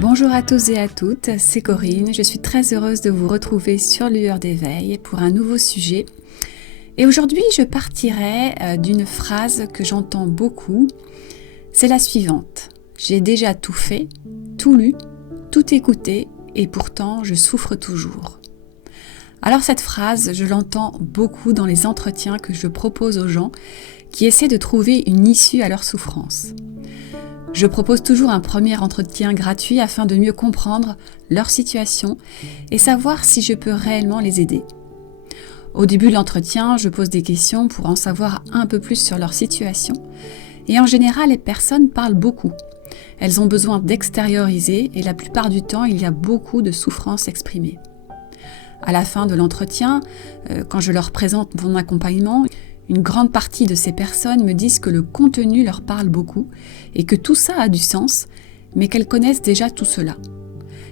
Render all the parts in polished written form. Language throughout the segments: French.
Bonjour à tous et à toutes, c'est Corinne. Je suis très heureuse de vous retrouver sur Lueur d'éveil pour un nouveau sujet. Et aujourd'hui, je partirai d'une phrase que j'entends beaucoup. C'est la suivante. J'ai déjà tout fait, tout lu, tout écouté et pourtant je souffre toujours. Alors cette phrase, je l'entends beaucoup dans les entretiens que je propose aux gens qui essaient de trouver une issue à leur souffrance. Je propose toujours un premier entretien gratuit afin de mieux comprendre leur situation et savoir si je peux réellement les aider. Au début de l'entretien, je pose des questions pour en savoir un peu plus sur leur situation. Et en général, les personnes parlent beaucoup. Elles ont besoin d'extérioriser et la plupart du temps, il y a beaucoup de souffrances exprimées. À la fin de l'entretien, quand je leur présente mon accompagnement, une grande partie de ces personnes me disent que le contenu leur parle beaucoup et que tout ça a du sens, mais qu'elles connaissent déjà tout cela.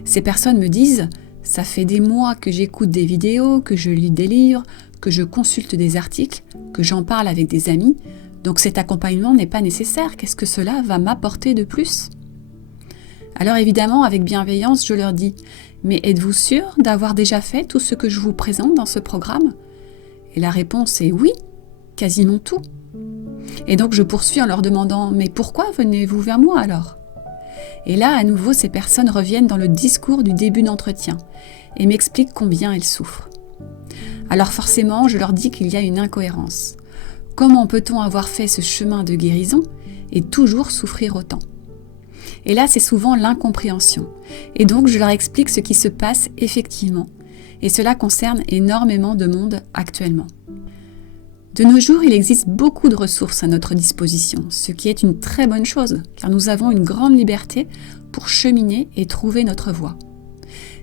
Ces personnes me disent « ça fait des mois que j'écoute des vidéos, que je lis des livres, que je consulte des articles, que j'en parle avec des amis, donc cet accompagnement n'est pas nécessaire, qu'est-ce que cela va m'apporter de plus ?» Alors évidemment, avec bienveillance, je leur dis « mais êtes-vous sûr d'avoir déjà fait tout ce que je vous présente dans ce programme ?» Et la réponse est « oui ». Quasiment tout. Et donc je poursuis en leur demandant « mais pourquoi venez-vous vers moi alors ?» Et là, à nouveau, ces personnes reviennent dans le discours du début d'entretien et m'expliquent combien elles souffrent. Alors forcément, je leur dis qu'il y a une incohérence. Comment peut-on avoir fait ce chemin de guérison et toujours souffrir autant ? Et là, c'est souvent l'incompréhension. Et donc, je leur explique ce qui se passe effectivement. Et cela concerne énormément de monde actuellement. De nos jours, il existe beaucoup de ressources à notre disposition, ce qui est une très bonne chose, car nous avons une grande liberté pour cheminer et trouver notre voie.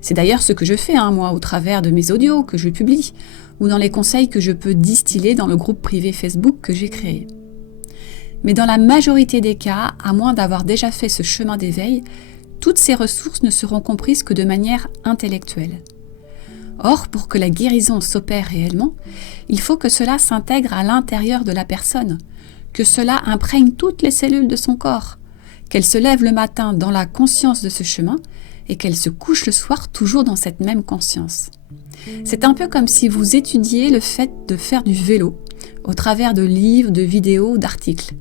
C'est d'ailleurs ce que je fais, moi, au travers de mes audios que je publie, ou dans les conseils que je peux distiller dans le groupe privé Facebook que j'ai créé. Mais dans la majorité des cas, à moins d'avoir déjà fait ce chemin d'éveil, toutes ces ressources ne seront comprises que de manière intellectuelle. Or, pour que la guérison s'opère réellement, il faut que cela s'intègre à l'intérieur de la personne, que cela imprègne toutes les cellules de son corps, qu'elle se lève le matin dans la conscience de ce chemin et qu'elle se couche le soir toujours dans cette même conscience. C'est un peu comme si vous étudiez le fait de faire du vélo au travers de livres, de vidéos, d'articles.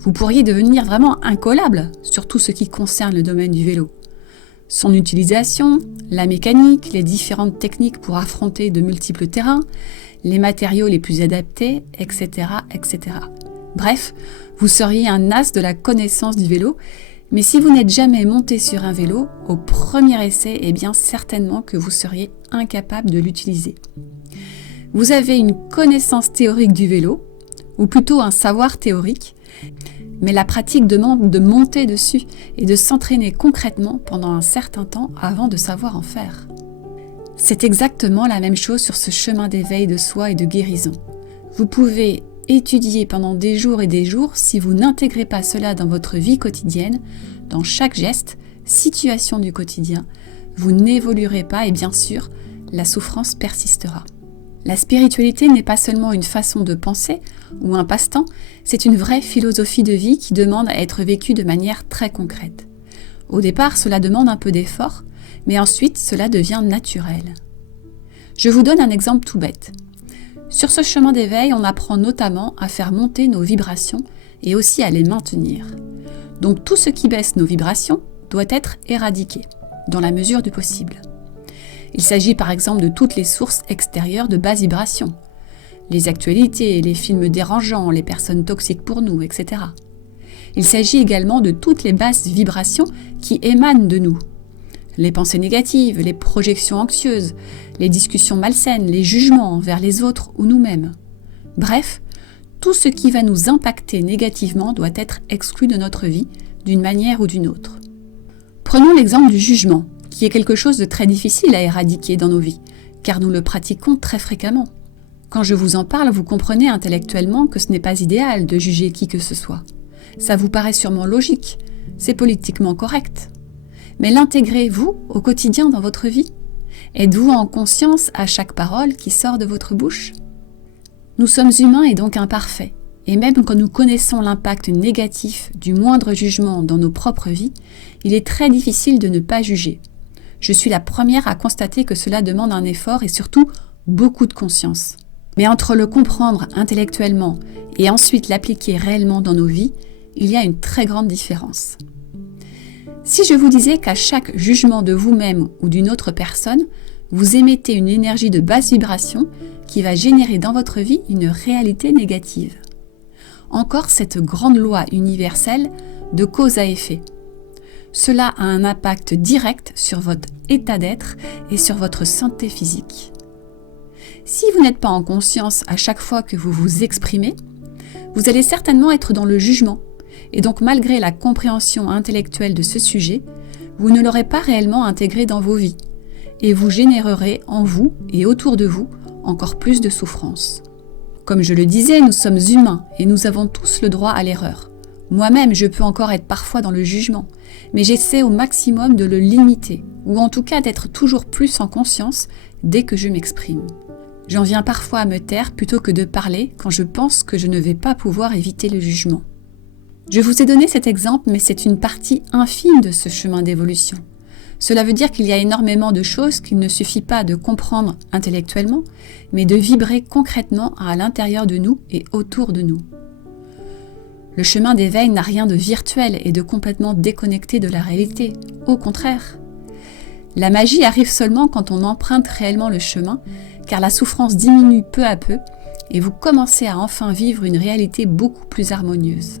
Vous pourriez devenir vraiment incollable sur tout ce qui concerne le domaine du vélo. Son utilisation, la mécanique, les différentes techniques pour affronter de multiples terrains, les matériaux les plus adaptés, etc., etc. Bref, vous seriez un as de la connaissance du vélo, mais si vous n'êtes jamais monté sur un vélo, au premier essai, bien certainement que vous seriez incapable de l'utiliser. Vous avez une connaissance théorique du vélo, ou plutôt un savoir théorique, mais la pratique demande de monter dessus et de s'entraîner concrètement pendant un certain temps avant de savoir en faire. C'est exactement la même chose sur ce chemin d'éveil de soi et de guérison. Vous pouvez étudier pendant des jours et des jours si vous n'intégrez pas cela dans votre vie quotidienne, dans chaque geste, situation du quotidien, vous n'évoluerez pas et bien sûr, la souffrance persistera. La spiritualité n'est pas seulement une façon de penser ou un passe-temps, c'est une vraie philosophie de vie qui demande à être vécue de manière très concrète. Au départ, cela demande un peu d'effort, mais ensuite, cela devient naturel. Je vous donne un exemple tout bête. Sur ce chemin d'éveil, on apprend notamment à faire monter nos vibrations et aussi à les maintenir. Donc tout ce qui baisse nos vibrations doit être éradiqué, dans la mesure du possible. Il s'agit par exemple de toutes les sources extérieures de basse vibration, les actualités, les films dérangeants, les personnes toxiques pour nous, etc. Il s'agit également de toutes les basses vibrations qui émanent de nous. Les pensées négatives, les projections anxieuses, les discussions malsaines, les jugements envers les autres ou nous-mêmes. Bref, tout ce qui va nous impacter négativement doit être exclu de notre vie d'une manière ou d'une autre. Prenons l'exemple du jugement, qui est quelque chose de très difficile à éradiquer dans nos vies, car nous le pratiquons très fréquemment. Quand je vous en parle, vous comprenez intellectuellement que ce n'est pas idéal de juger qui que ce soit. Ça vous paraît sûrement logique, c'est politiquement correct. Mais l'intégrez-vous au quotidien dans votre vie ? Êtes-vous en conscience à chaque parole qui sort de votre bouche ? Nous sommes humains et donc imparfaits, Et même quand nous connaissons l'impact négatif du moindre jugement dans nos propres vies, il est très difficile de ne pas juger. Je suis la première à constater que cela demande un effort et surtout beaucoup de conscience. Mais entre le comprendre intellectuellement et ensuite l'appliquer réellement dans nos vies, il y a une très grande différence. Si je vous disais qu'à chaque jugement de vous-même ou d'une autre personne, vous émettez une énergie de basse vibration qui va générer dans votre vie une réalité négative. Encore cette grande loi universelle de cause à effet. Cela a un impact direct sur votre état d'être et sur votre santé physique. Si vous n'êtes pas en conscience à chaque fois que vous vous exprimez, vous allez certainement être dans le jugement, et donc malgré la compréhension intellectuelle de ce sujet, vous ne l'aurez pas réellement intégré dans vos vies, et vous générerez en vous et autour de vous encore plus de souffrance. Comme je le disais, nous sommes humains et nous avons tous le droit à l'erreur. Moi-même, je peux encore être parfois dans le jugement, mais j'essaie au maximum de le limiter, ou en tout cas d'être toujours plus en conscience dès que je m'exprime. J'en viens parfois à me taire plutôt que de parler quand je pense que je ne vais pas pouvoir éviter le jugement. Je vous ai donné cet exemple, mais c'est une partie infime de ce chemin d'évolution. Cela veut dire qu'il y a énormément de choses qu'il ne suffit pas de comprendre intellectuellement, mais de vibrer concrètement à l'intérieur de nous et autour de nous. Le chemin d'éveil n'a rien de virtuel et de complètement déconnecté de la réalité. Au contraire. La magie arrive seulement quand on emprunte réellement le chemin, car la souffrance diminue peu à peu et vous commencez à enfin vivre une réalité beaucoup plus harmonieuse.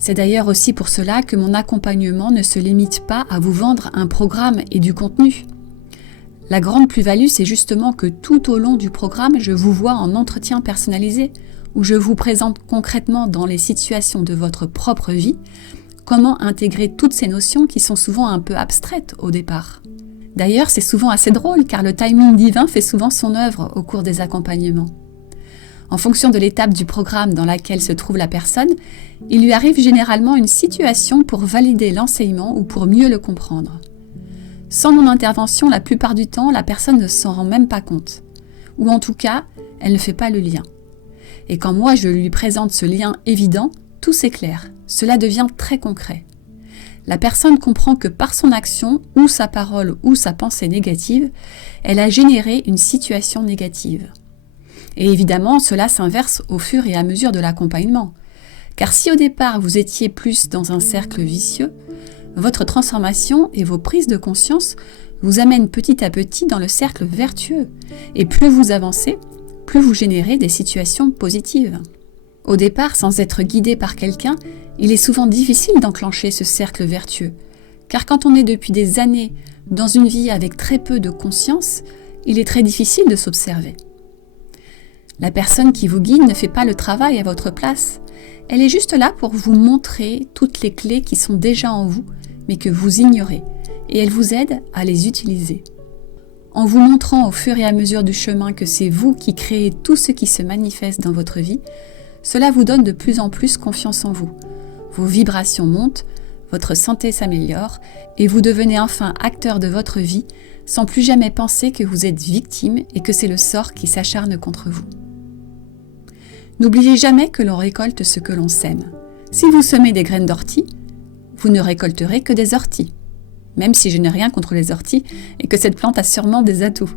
C'est d'ailleurs aussi pour cela que mon accompagnement ne se limite pas à vous vendre un programme et du contenu. La grande plus-value, c'est justement que tout au long du programme, je vous vois en entretien personnalisé, où je vous présente concrètement dans les situations de votre propre vie, comment intégrer toutes ces notions qui sont souvent un peu abstraites au départ. D'ailleurs, c'est souvent assez drôle car le timing divin fait souvent son œuvre au cours des accompagnements. En fonction de l'étape du programme dans laquelle se trouve la personne, il lui arrive généralement une situation pour valider l'enseignement ou pour mieux le comprendre. Sans mon intervention, la plupart du temps, la personne ne s'en rend même pas compte. Ou en tout cas, elle ne fait pas le lien. Et quand moi je lui présente ce lien évident, tout s'éclaire. Cela devient très concret. La personne comprend que par son action, ou sa parole, ou sa pensée négative, elle a généré une situation négative. Et évidemment, cela s'inverse au fur et à mesure de l'accompagnement. Car si au départ vous étiez plus dans un cercle vicieux, votre transformation et vos prises de conscience vous amènent petit à petit dans le cercle vertueux. Et plus vous avancez, plus vous générez des situations positives. Au départ, sans être guidé par quelqu'un, il est souvent difficile d'enclencher ce cercle vertueux. Car quand on est depuis des années dans une vie avec très peu de conscience, il est très difficile de s'observer. La personne qui vous guide ne fait pas le travail à votre place. Elle est juste là pour vous montrer toutes les clés qui sont déjà en vous, mais que vous ignorez, et elle vous aide à les utiliser. En vous montrant au fur et à mesure du chemin que c'est vous qui créez tout ce qui se manifeste dans votre vie, cela vous donne de plus en plus confiance en vous. Vos vibrations montent, votre santé s'améliore, et vous devenez enfin acteur de votre vie, sans plus jamais penser que vous êtes victime et que c'est le sort qui s'acharne contre vous. N'oubliez jamais que l'on récolte ce que l'on sème. Si vous semez des graines d'ortie, vous ne récolterez que des orties. Même si je n'ai rien contre les orties et que cette plante a sûrement des atouts.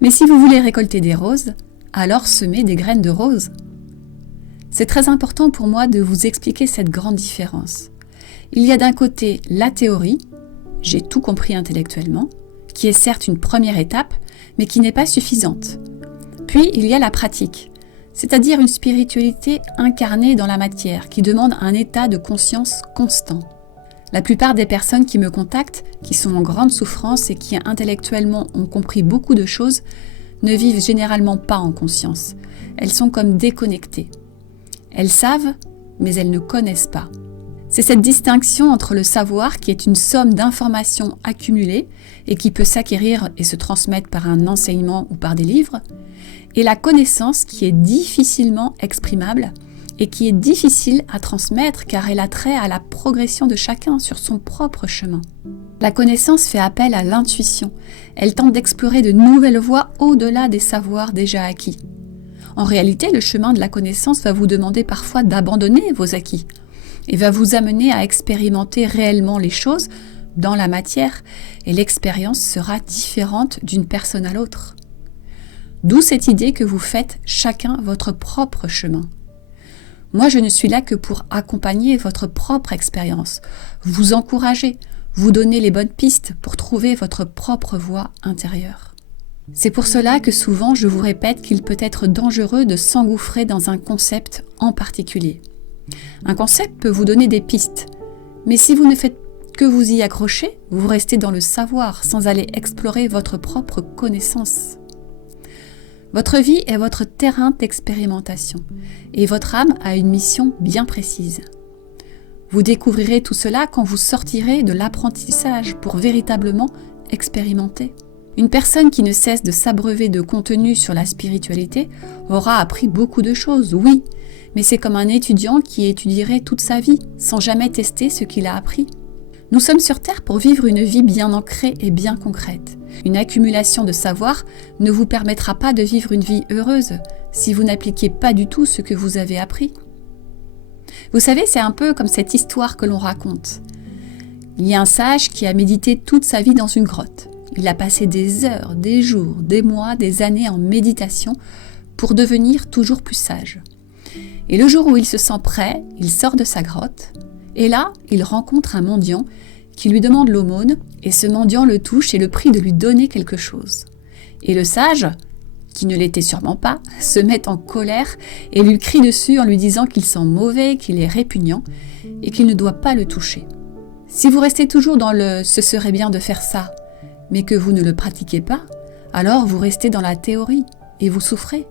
Mais si vous voulez récolter des roses, alors semez des graines de roses. C'est très important pour moi de vous expliquer cette grande différence. Il y a d'un côté la théorie, j'ai tout compris intellectuellement, qui est certes une première étape, mais qui n'est pas suffisante. Puis il y a la pratique, c'est-à-dire une spiritualité incarnée dans la matière, qui demande un état de conscience constant. La plupart des personnes qui me contactent, qui sont en grande souffrance et qui intellectuellement ont compris beaucoup de choses, ne vivent généralement pas en conscience. Elles sont comme déconnectées. Elles savent, mais elles ne connaissent pas. C'est cette distinction entre le savoir, qui est une somme d'informations accumulées et qui peut s'acquérir et se transmettre par un enseignement ou par des livres, et la connaissance qui est difficilement exprimable et qui est difficile à transmettre car elle a trait à la progression de chacun sur son propre chemin. La connaissance fait appel à l'intuition. Elle tente d'explorer de nouvelles voies au-delà des savoirs déjà acquis. En réalité, le chemin de la connaissance va vous demander parfois d'abandonner vos acquis et va vous amener à expérimenter réellement les choses dans la matière, et l'expérience sera différente d'une personne à l'autre. D'où cette idée que vous faites chacun votre propre chemin. Moi, je ne suis là que pour accompagner votre propre expérience, vous encourager, vous donner les bonnes pistes pour trouver votre propre voie intérieure. C'est pour cela que souvent je vous répète qu'il peut être dangereux de s'engouffrer dans un concept en particulier. Un concept peut vous donner des pistes, mais si vous ne faites que vous y accrocher, vous restez dans le savoir sans aller explorer votre propre connaissance. Votre vie est votre terrain d'expérimentation et votre âme a une mission bien précise. Vous découvrirez tout cela quand vous sortirez de l'apprentissage pour véritablement expérimenter. Une personne qui ne cesse de s'abreuver de contenu sur la spiritualité aura appris beaucoup de choses, oui, mais c'est comme un étudiant qui étudierait toute sa vie sans jamais tester ce qu'il a appris. Nous sommes sur Terre pour vivre une vie bien ancrée et bien concrète. Une accumulation de savoir ne vous permettra pas de vivre une vie heureuse si vous n'appliquez pas du tout ce que vous avez appris. Vous savez, c'est un peu comme cette histoire que l'on raconte. Il y a un sage qui a médité toute sa vie dans une grotte. Il a passé des heures, des jours, des mois, des années en méditation pour devenir toujours plus sage. Et le jour où il se sent prêt, il sort de sa grotte. Et là, il rencontre un mendiant qui lui demande l'aumône, et ce mendiant le touche et le prie de lui donner quelque chose. Et le sage, qui ne l'était sûrement pas, se met en colère et lui crie dessus en lui disant qu'il sent mauvais, qu'il est répugnant et qu'il ne doit pas le toucher. Si vous restez toujours dans le « ce serait bien de faire ça », mais que vous ne le pratiquez pas, alors vous restez dans la théorie et vous souffrez.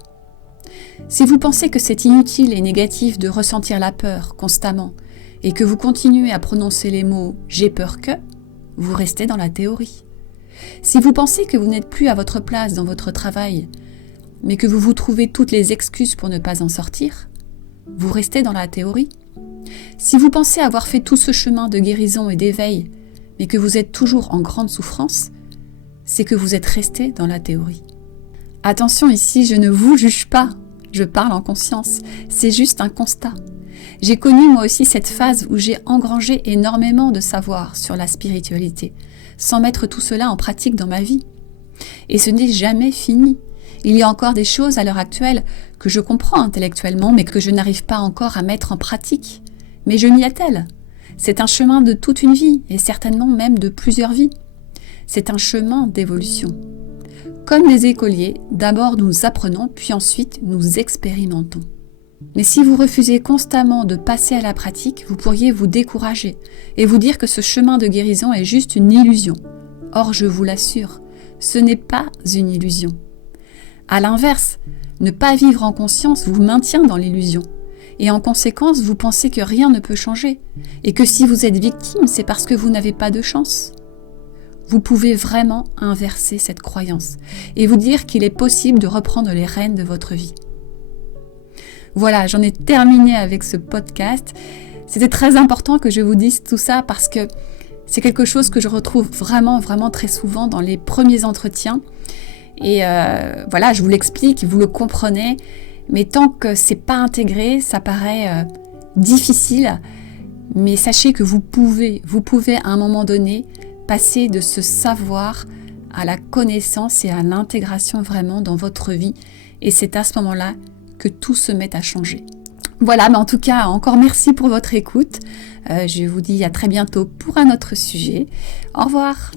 Si vous pensez que c'est inutile et négatif de ressentir la peur constamment et que vous continuez à prononcer les mots « j'ai peur que », vous restez dans la théorie. Si vous pensez que vous n'êtes plus à votre place dans votre travail, mais que vous vous trouvez toutes les excuses pour ne pas en sortir, vous restez dans la théorie. Si vous pensez avoir fait tout ce chemin de guérison et d'éveil, mais que vous êtes toujours en grande souffrance, c'est que vous êtes resté dans la théorie. Attention ici, je ne vous juge pas, je parle en conscience, c'est juste un constat. J'ai connu moi aussi cette phase où j'ai engrangé énormément de savoir sur la spiritualité, sans mettre tout cela en pratique dans ma vie. Et ce n'est jamais fini. Il y a encore des choses à l'heure actuelle que je comprends intellectuellement, mais que je n'arrive pas encore à mettre en pratique. Mais je m'y attelle. C'est un chemin de toute une vie, et certainement même de plusieurs vies. C'est un chemin d'évolution. Comme des écoliers, d'abord nous apprenons, puis ensuite nous expérimentons. Mais si vous refusez constamment de passer à la pratique, vous pourriez vous décourager et vous dire que ce chemin de guérison est juste une illusion. Or, je vous l'assure, ce n'est pas une illusion. À l'inverse, ne pas vivre en conscience vous maintient dans l'illusion. Et en conséquence, vous pensez que rien ne peut changer et que si vous êtes victime, c'est parce que vous n'avez pas de chance. Vous pouvez vraiment inverser cette croyance et vous dire qu'il est possible de reprendre les rênes de votre vie. Voilà, j'en ai terminé avec ce podcast. C'était très important que je vous dise tout ça parce que c'est quelque chose que je retrouve vraiment très souvent dans les premiers entretiens. Et voilà, je vous l'explique, vous le comprenez, mais tant que c'est pas intégré, ça paraît difficile. Mais sachez que vous pouvez à un moment donné passer de ce savoir à la connaissance et à l'intégration vraiment dans votre vie. Et c'est à ce moment-là que tout se met à changer. Voilà, mais en tout cas, encore merci pour votre écoute. Je vous dis à très bientôt pour un autre sujet. Au revoir.